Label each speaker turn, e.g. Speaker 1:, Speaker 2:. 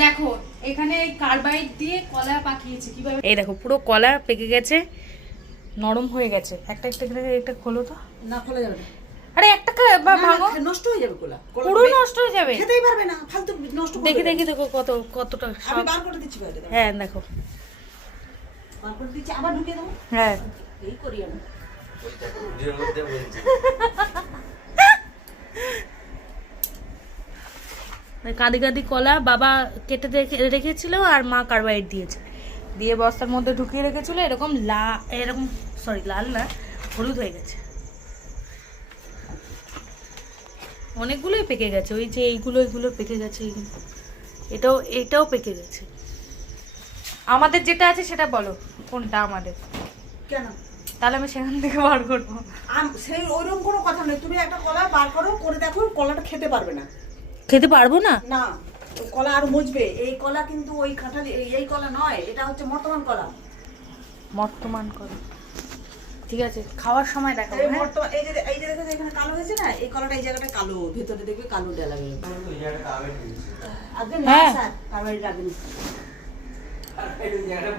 Speaker 1: দেখো এখানে কার্বাইড দিয়ে কলা পাকিয়েছে কীভাবে? এই দেখো পুরো কলা পেকে গেছে নরম হয়ে গেছে। একটা একটা করে একটা খোলো তো।
Speaker 2: না খোলা যাবে না।
Speaker 1: আরে একটা ভাঙো।
Speaker 2: নষ্ট হয়ে যাবে কোলা।
Speaker 1: পুরো নষ্ট হয়ে যাবে।
Speaker 2: খেতেই পারবে না ফালতু নষ্ট করবে
Speaker 1: দেখি দেখি দেখো কত কতটা
Speaker 2: আমি বার করে দিচ্ছি বাইরে
Speaker 1: হ্যাঁ দেখো।
Speaker 2: বার করে দিচ্ছি আবার ঢুকে দেবো?
Speaker 1: হ্যাঁ।
Speaker 2: এই করি আমি।
Speaker 3: ভিডিওর মধ্যে
Speaker 1: কাঁদি কাঁদি কলা বাবা কেটে রেখে- রেখেছিল আর মা কার্বাইড দিয়েছে। দিয়ে বস্তার মধ্যে ঢুকিয়ে রেখেছিল এরকম লা এরকম সরি লাল না হলুদ হয়ে গেছে। অনেকগুলোই পেকে গেছে ওই যে এইগুলো এইগুলো পেকে গেছে এটাও এটাও পেকে গেছে। আমাদের যেটা আছে সেটা বলো কোনটা আমাদের?
Speaker 2: কেন?
Speaker 1: তাহলে আমি সেখান থেকে বার করব।
Speaker 2: আম- সেই ওইরকম কোনো কথা নেই তুমি একটা কলা বার করো করে দেখো কলাটা খেতে পারবে না।
Speaker 1: খেতে পারব না?
Speaker 2: না কলা আর মুজবে। এই কলা কিন্তু ওই কাঁঠালি এই- এই কলা নয় এটা হচ্ছে বর্তমান কলা।
Speaker 1: বর্তমান করো ঠিক আছে খাওয়ার সময় দেখাবো
Speaker 2: এই
Speaker 1: হ্যাঁ?
Speaker 2: বর্তমান এই যে এই যে দেখো এখানে কালো হয়েছে না এই কলাটা এই জায়গাটা কালো ভেতরে দেখবে কালো ডেলা বেরোবে
Speaker 3: ওই জায়গাটা দিয়েছি
Speaker 2: আগে
Speaker 1: হ্যাঁ।
Speaker 2: না স্যার কারবারি রাখবেন
Speaker 3: এই জায়গাটা